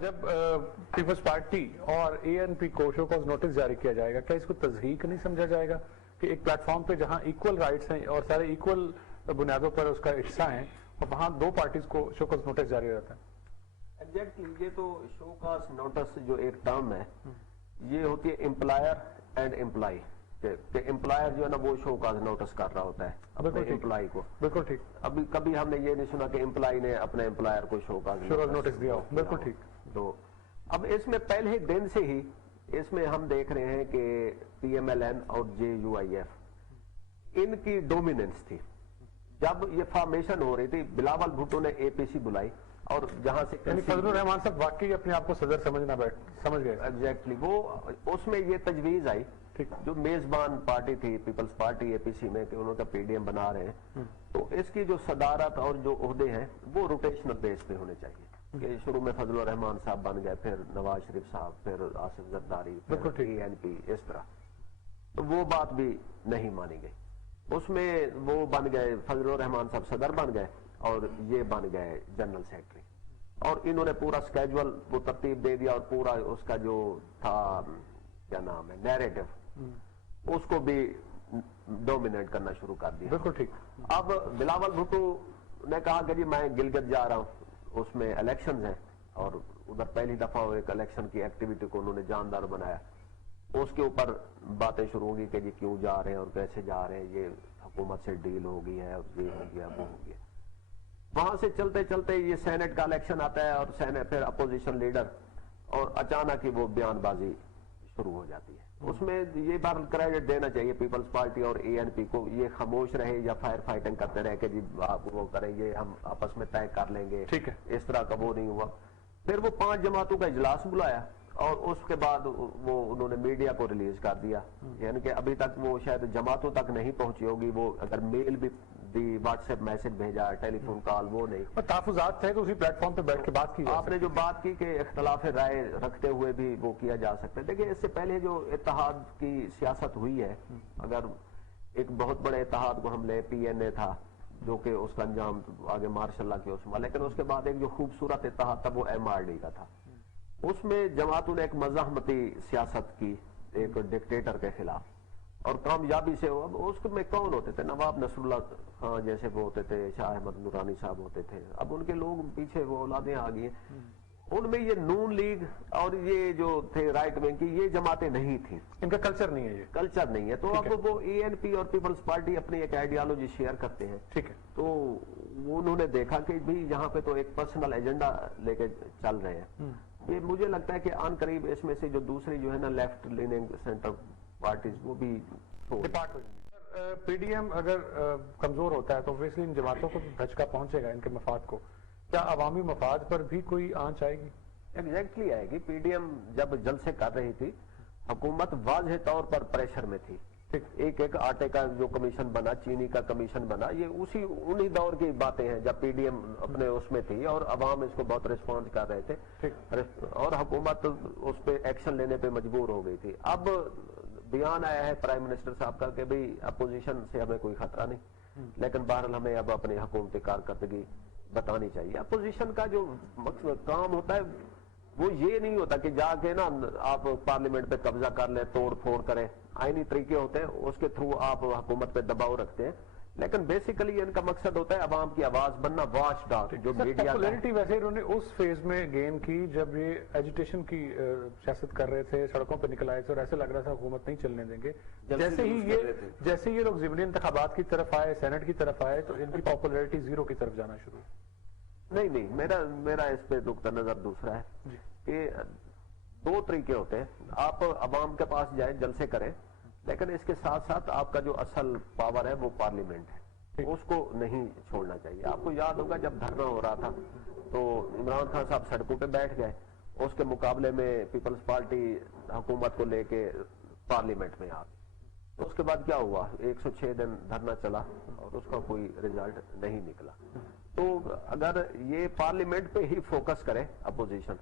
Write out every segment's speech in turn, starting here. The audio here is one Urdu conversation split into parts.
جب پیپلز پارٹی اور اے این پی کو شو کاز نوٹس جاری کیا جائے گا، کیا اس کو تضحیق نہیں سمجھا جائے گا کہ ایک پلیٹ فارم پہ جہاں ایکول رائٹس ہیں اور سارے ایکول بنیادوں پر اس کا اجزا ہیں، اور وہاں دو پارٹیز کو شو کاز نوٹس جاری رہتا ہے؟ ایگزیکٹلی، یہ تو شو کاز نوٹس جو ایک ٹرم ہے، یہ ہوتی ہے امپلائر اینڈ امپلائی، کہ امپلائر جو ہے نا وہ شو کاز نوٹس کر رہا ہوتا ہے اپنے امپلائی کو. بالکل ٹھیک. ابھی کبھی ہم نے یہ نہیں سنا کہ امپلائی نے اپنے امپلائر کو شو کاز نوٹس دیا. بالکل ٹھیک. تو اب اس میں پہلے دن سے ہی اس میں ہم دیکھ رہے ہیں کہ پی ایم ایل این اور جے یو آئی ایف ان کی ڈومیننس تھی. جب یہ فارمیشن ہو رہی تھی، بلاول بھٹو نے اے پی سی بلائی، اور جہاں سے فضل الرحمان صاحب واقعی اپنے آپ کو صدر سمجھ گئے. ایگزیکٹلی، وہ اس میں یہ تجویز آئی جو میزبان پارٹی تھی پیپلز پارٹی اے پی سی میں، کہ انہوں کا پی ڈی ایم بنا رہے ہیں، تو اس کی جو صدارت اور جو عہدے ہیں وہ روٹیشنل بیس پہ ہونے چاہیے. کہ شروع میں فضل الرحمان صاحب بن گئے، پھر نواز شریف صاحب، پھر آصف زرداری، پھر اے این پی، اس طرح. تو وہ بات بھی نہیں مانی گئی. اس میں وہ بن گئے، فضل الرحمان صاحب صدر بن گئے اور یہ بن گئے جنرل سیکرٹری، اور انہوں نے پورا سکیجول وہ ترتیب دے دیا، اور پورا اس کا جو تھا کیا نام ہے نیریٹو، اس کو بھی ڈومینیٹ کرنا شروع کر دیا. بالکل ٹھیک. اب بلاول بھٹو نے کہا کہ جی میں گلگت جا رہا ہوں، اس میں الیکشنز ہیں، اور ادھر پہلی دفعہ ایک الیکشن کی ایکٹیویٹی کو انہوں نے جاندار بنایا. اس کے اوپر باتیں شروع ہوگی کہ جی کیوں جا رہے ہیں اور کیسے جا رہے ہیں، یہ حکومت سے ڈیل ہو گئی ہے، یہ ہو گیا وہ ہو گیا. وہاں سے چلتے چلتے یہ سینٹ کا الیکشن آتا ہے، اور پھر اپوزیشن لیڈر، اور اچانک ہی وہ بیان بازی شروع ہو جاتی ہے. اس میں یہ بار کریڈٹ دینا چاہیے پیپلز پارٹی اور اے این پی کو، یہ خاموش رہے یا فائر فائٹنگ کرتے رہے کہ جی آپ وہ کریں گے، ہم آپس میں طے کر لیں گے، ٹھیک ہے، اس طرح کا وہ نہیں ہوا. پھر وہ 5 جماعتوں کا اجلاس بلایا، اور اس کے بعد وہ انہوں نے میڈیا کو ریلیز کر دیا. یعنی کہ ابھی تک وہ شاید جماعتوں تک نہیں پہنچی ہوگی، وہ اگر میل بھی واٹس ایپ میسج بھیجا، ٹیلی فون کال، وہ نہیں. تحفظات تھے تو اسی پلیٹ فارم پہ بیٹھ کے بات کی. آپ نے جو بات کی کہ اختلاف رائے رکھتے ہوئے بھی وہ کیا جا سکتا ہے. دیکھیں، اس سے پہلے جو اتحاد کی سیاست ہوئی ہے، اگر ایک بہت بڑے اتحاد کو ہم لیں، پی این اے تھا جو کہ اس کا انجام آگے ماشاء اللہ کی اس میں، لیکن اس کے بعد ایک جو خوبصورت اتحاد تھا وہ ایم آر ڈی کا تھا. اس میں جماعتوں نے ایک مزاحمتی سیاست کی ایک ڈکٹیٹر کے خلاف، اور کامیابی سے. اب اس میں کون ہوتے تھے؟ نواب نصر اللہ خان جیسے وہ ہوتے تھے، شاہ احمد نورانی صاحب ہوتے تھے. اب ان کے لوگ پیچھے وہ اولادیں آ گئی ہیں. ان میں یہ نون لیگ اور یہ جو تھے رائٹ ونگ کی، یہ جماعتیں نہیں تھیں، ان کا کلچر نہیں ہے، یہ کلچر نہیں ہے. تو اب وہ اے این پی اور پیپلز پارٹی اپنی ایک آئیڈیالوجی شیئر کرتے ہیں. ٹھیک ہے. تو انہوں نے دیکھا کہ بھی یہاں پہ تو ایک پرسنل ایجنڈا لے کے چل رہے ہیں. یہ مجھے لگتا ہے کہ ان قریب اس میں سے جو دوسری جو ہے نا لیفٹ لیننگ سینٹر پارٹیز، وہ بھی ڈپارٹ ہو جائیں گے. پی ڈی ایم اگر کمزور ہوتا ہے تو obviously ان جماعتوں کو دھچکا پہنچے گا، ان کے مفاد کو. کیا عوامی مفاد پر بھی کوئی آنچ آئے گی؟ ایگزیکٹلی آئے گی. پی ڈی ایم جب جلسے کر رہی تھی، حکومت واضح طور پر پریشر میں تھی. ایک آٹے کا جو کمیشن بنا، چینی کا کمیشن بنا، یہ انہی دور کی باتیں ہیں جب پی ڈی ایم اپنے اس میں تھی، اور عوام اس کو بہت ریسپانس کر رہے تھے، اور حکومت اس پہ ایکشن لینے پہ مجبور ہو گئی تھی. اب بیان آیا ہے پرائم منسٹر صاحب کا کہ بھئی اپوزیشن سے ہمیں کوئی خطرہ نہیں، لیکن بہرحال ہمیں اب اپنی حکومتی کارکردگی بتانی چاہیے. اپوزیشن کا جو کام ہوتا ہے وہ یہ نہیں ہوتا کہ جا کے نا آپ پارلیمنٹ پہ قبضہ کر لیں، توڑ پھوڑ کریں. آئینی طریقے ہوتے ہیں، اس کے تھرو آپ حکومت پہ دباؤ رکھتے ہیں، لیکن بیسیکلی ان کا مقصد ہوتا ہے عوام کی آواز بننا، واچ ڈاگ جو میڈیا. پاپولیرٹی ویسے انہوں نے اس فیز میں گین کی جب یہ ایجوٹیشن کی سیاست کر رہے تھے، سڑکوں پہ نکل آئے تھے، اور ایسے لگ رہا تھا حکومت نہیں چلنے دیں گے. جیسے یہ لوگ ضمنی انتخابات کی طرف آئے، سینٹ کی طرف آئے، تو ان کی پاپولیرٹی زیرو کی طرف جانا شروع. نہیں، میرا اس پہ نقطہ نظر دوسرا ہے کہ 2 طریقے ہوتے ہیں. آپ عوام کے پاس جائیں، جلسے کریں، لیکن اس کے ساتھ ساتھ آپ کا جو اصل پاور ہے وہ پارلیمنٹ ہے، اس کو نہیں چھوڑنا چاہیے. آپ کو یاد ہوگا جب دھرنا ہو رہا تھا تو عمران خان صاحب سڑکوں پہ بیٹھ گئے، اس کے مقابلے میں پیپلز پارٹی حکومت کو لے کے پارلیمنٹ میں آ گئی. تو اس کے بعد کیا ہوا؟ 106 دن دھرنا چلا اور اس کا کوئی ریزلٹ نہیں نکلا. تو اگر یہ پارلیمنٹ پہ ہی فوکس کرے اپوزیشن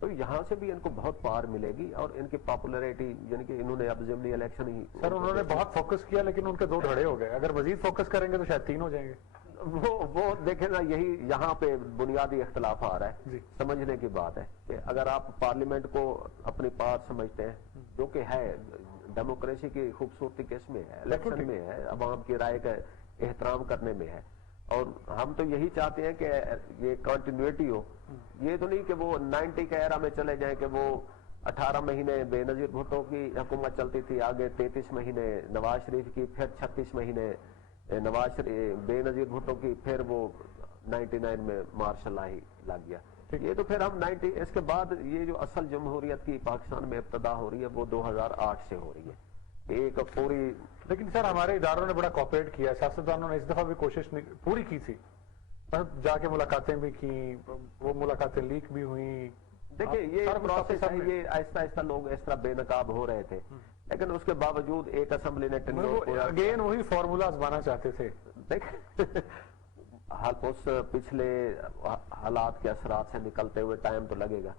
تو یہاں سے بھی ان کو بہت پار ملے گی, اور ان کی پاپولیرٹی یعنی کہ انہوں نے اب اسمبلی الیکشن ہی سر انہوں نے بہت فوکس کیا لیکن ان کے 2 دھڑے ہو گئے. اگر مزید فوکس کریں گے تو شاید 3 ہو جائیں گے. وہ دیکھیں نا, یہی یہاں پہ بنیادی اختلاف آ رہا ہے. سمجھنے کی بات ہے کہ اگر آپ پارلیمنٹ کو اپنی پار سمجھتے ہیں, جو کہ ہے ڈیموکریسی کی خوبصورتی کس میں ہے, الیکشن میں ہے, عوام کی رائے کا احترام کرنے میں ہے, اور ہم تو یہی چاہتے ہیں کہ یہ کنٹینیوٹی ہو. یہ تو نہیں کہ وہ 90 کے ایرا میں چلے جائیں کہ وہ 18 مہینے بے نظیر بھٹو کی حکومت چلتی تھی, آگے 33 مہینے نواز شریف کی, پھر 36 مہینے نواز بے نظیر بھٹو کی, پھر وہ 99 میں مارشل لا ہی لگ گیا. یہ تو پھر ہم 90 اس کے بعد یہ جو اصل جمہوریت کی پاکستان میں ابتدا ہو رہی ہے وہ 2008 سے ہو رہی ہے. ایک پوری, لیکن سر ہمارے اداروں نے بڑا کوآپریٹ کیا, سیاستدانوں نے اس دفعہ بھی کوشش پوری کی تھی, جا کے ملاقاتیں بھی کی, وہ ملاقاتیں لیک بھی ہوئیں. دیکھیں یہ پروسیس ہے, یہ آہستہ آہستہ لوگ اس طرح بے نقاب ہو رہے تھے, لیکن اس کے باوجود ایک اسمبلی نے اگین وہی فارمولا آزمانا چاہتے تھے. دیکھ اس پچھلے حالات کے اثرات سے نکلتے ہوئے ٹائم تو لگے گا,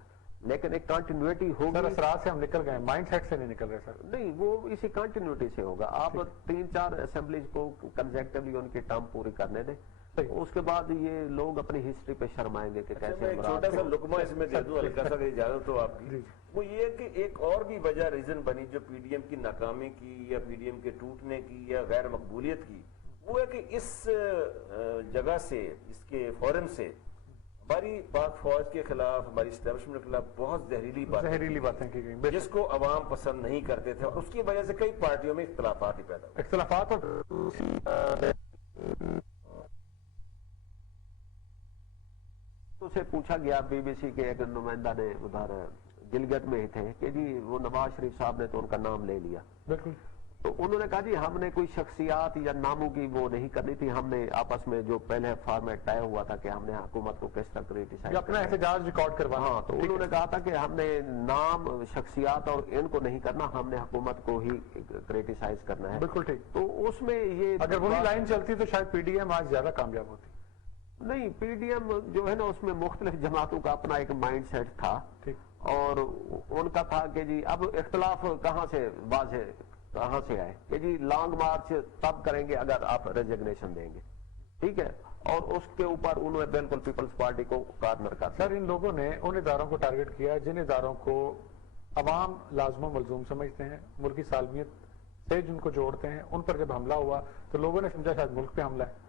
لیکن ایک کنٹینیوٹی ہوگی. اثرات سے ہم نکل گئے, مائنڈ سیٹ سے نہیں نکل رہے سر. نہیں, وہ اسی کنٹینیوٹی سے ہوگا. آپ 3-4 اسمبلیز کو کنزیکٹیولی ان کی ٹرم پوری کرنے دیں, اس کے بعد یہ لوگ اپنی ہسٹری پہ شرمائیں گے کہ کیسے. چھوٹا سا لقمہ اس میں دے دوں ہلکا سا, اجازت ہو آپ کی. وہ یہ کہ ایک اور بھی وجہ ریزن بنی جو پی ڈی ایم کی ناکامی کی یا پی ڈی ایم کے ٹوٹنے کی یا غیر مقبولیت کی, وہ ہے کہ اس جگہ سے, اس کے فورم سے ہماری پاک فوج کے خلاف, ہماری اسٹیبلشمنٹ کے خلاف بہت زہریلی باتیں کی گئی, جس کو عوام پسند نہیں کرتے تھے, اور اس کی وجہ سے کئی پارٹیوں میں اختلافات ہی پیدا ہوئے. اختلافات اور تو سے پوچھا گیا, بی بی سی کے ایک نمائندہ نے ادھر گلگت میں ہی تھے کہ جی وہ نواز شریف صاحب نے تو ان کا نام لے لیا. بالکل. تو انہوں نے کہا جی ہم نے کوئی شخصیات یا ناموں کی وہ نہیں کرنی تھی, ہم نے آپس میں جو پہلے فارمیٹ طے ہوا تھا کہ ہم نے حکومت کو کس طرح کریٹیسائز اپنا احتجاج ریکارڈ کروانا. ہاں, تو انہوں نے کہا تھا کہ ہم نے نام, شخصیات اور ان کو نہیں کرنا, ہم نے حکومت کو ہی کریٹیسائز کرنا ہے. بالکل ٹھیک. تو اس میں یہ اگر وہی لائن چلتی تو شاید پی ڈی ایم آج زیادہ کامیاب ہوتی. نہیں, پی ڈی ایم جو ہے نا اس میں مختلف جماعتوں کا اپنا ایک مائنڈ سیٹ تھا, اور ان کا تھا کہ جی اب اختلاف کہاں سے واضح کہاں سے آئے کہ جی لانگ مارچ تب کریں گے اگر آپ ریزگنیشن دیں گے, ٹھیک ہے, اور اس کے اوپر انہوں نے بالکل پیپلز پارٹی کو کارنر کر دیا. سر ان لوگوں نے ان اداروں کو ٹارگٹ کیا جن اداروں کو عوام لازم و ملزوم سمجھتے ہیں, ملکی سالمیت سے جن کو جوڑتے ہیں, ان پر جب حملہ ہوا تو لوگوں نے سمجھا شاید ملک پہ حملہ ہے.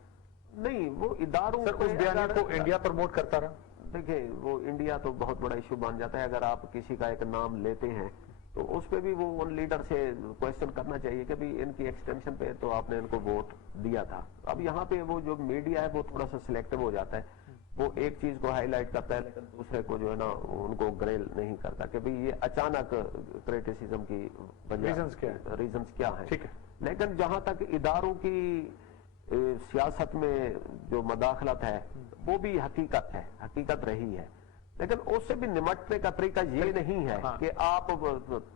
نہیں, وہ اداروں سر اس بیانیے کو انڈیا پروموٹ کرتا رہا. دیکھیں وہ انڈیا تو بہت بڑا ایشو بن جاتا ہے. اگر آپ کسی کا ایک نام لیتے ہیں تو اس پہ بھی وہ ان لیڈر سے کوشچن کرنا چاہیے کہ بھی ان کی ایکسٹینشن پہ تو آپ نے ان کو ووٹ دیا تھا. اب یہاں پہ وہ جو میڈیا ہے وہ تھوڑا سا سلیکٹو ہو جاتا ہے, وہ ایک چیز کو ہائی لائٹ کرتا ہے لیکن دوسرے کو جو ہے نا ان کو گریل نہیں کرتا کہ بھی یہ اچانک کریٹیسزم کی وجہ ریزنز کیا ہیں. لیکن جہاں تک اداروں کی سیاست میں جو مداخلت ہے وہ بھی حقیقت ہے, حقیقت رہی ہے, لیکن اس سے بھی نمٹنے کا طریقہ یہ نہیں ہے کہ آپ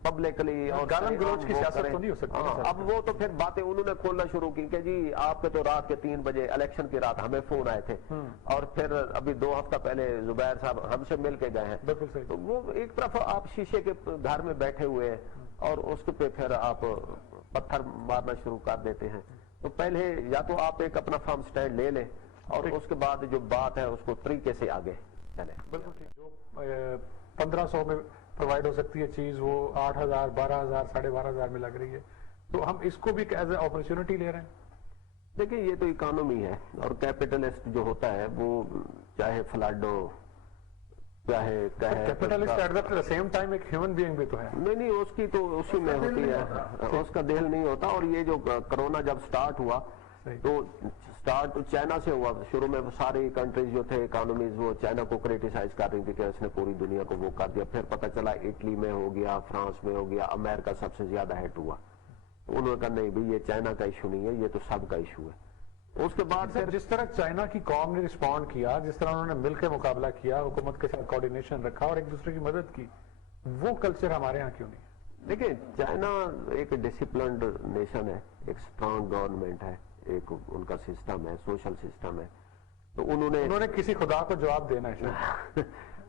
پبلکلی اور گالم گلوچ کی سیاست تو نہیں ہو سکتی. اب وہ تو پھر باتیں انہوں نے کھولنا شروع کی کہ جی آپ کے تو رات کے 3 بجے الیکشن کی رات ہمیں فون آئے تھے, اور پھر ابھی 2 ہفتہ پہلے زبیر صاحب ہم سے مل کے گئے ہیں. تو وہ ایک طرف آپ شیشے کے گھر میں بیٹھے ہوئے ہیں اور اس پہ پھر آپ پتھر مارنا شروع کر دیتے ہیں. تو پہلے یا تو آپ ایک اپنا فرم سٹینڈ لے لیں اور اس کے بعد جو بات ہے اس کو طریقے سے آگے چلیں. بالکل ٹھیک. جو 1500 میں پرووائڈ ہو سکتی ہے چیز وہ 8000 12000 12,500 میں لگ رہی ہے, تو ہم اس کو بھی ایز اے اپرچونٹی لے رہے ہیں. دیکھیں یہ تو اکانومی ہے, اور کیپٹلسٹ جو ہوتا ہے وہ چاہے فلاڈ ہو چاہے capitalist at the same time ایک ہیومن بینگ بھی تو ہے. نہیں, اس کی تو اسی میں ہوتی ہے, اس کا دل نہیں ہوتا. اور یہ جو کرونا جب سٹارٹ ہوا تو سٹارٹ چائنا سے ہوا. شروع میں ساری کنٹریز جو تھے اکانومیز وہ چائنا کو کریٹیسائز کر رہی تھی کہ اس نے پوری دنیا کو وہ کر دیا. پھر پتہ چلا اٹلی میں ہو گیا, فرانس میں ہو گیا, امریکہ سب سے زیادہ ہٹ ہوا. انہوں نے کہا نہیں بھائی یہ چائنا کا ایشو نہیں ہے, یہ تو سب کا ایشو ہے. اس کے بعد جس طرح چائنا کی قوم نے رسپونڈ کیا, جس طرح انہوں نے مل کے مقابلہ کیا, حکومت کے ساتھ کوارڈینیشن رکھا اور ایک دوسرے کی مدد کی, وہ کلچر ہمارے ہاں کیوں نہیں؟ دیکھیں چائنا ایک ڈسپلنڈ نیشن ہے, ایک اسٹرانگ گورنمنٹ ہے, ایک ان کا سسٹم ہے, سوشل سسٹم ہے. تو انہوں نے کسی خدا کو جواب دینا ہے.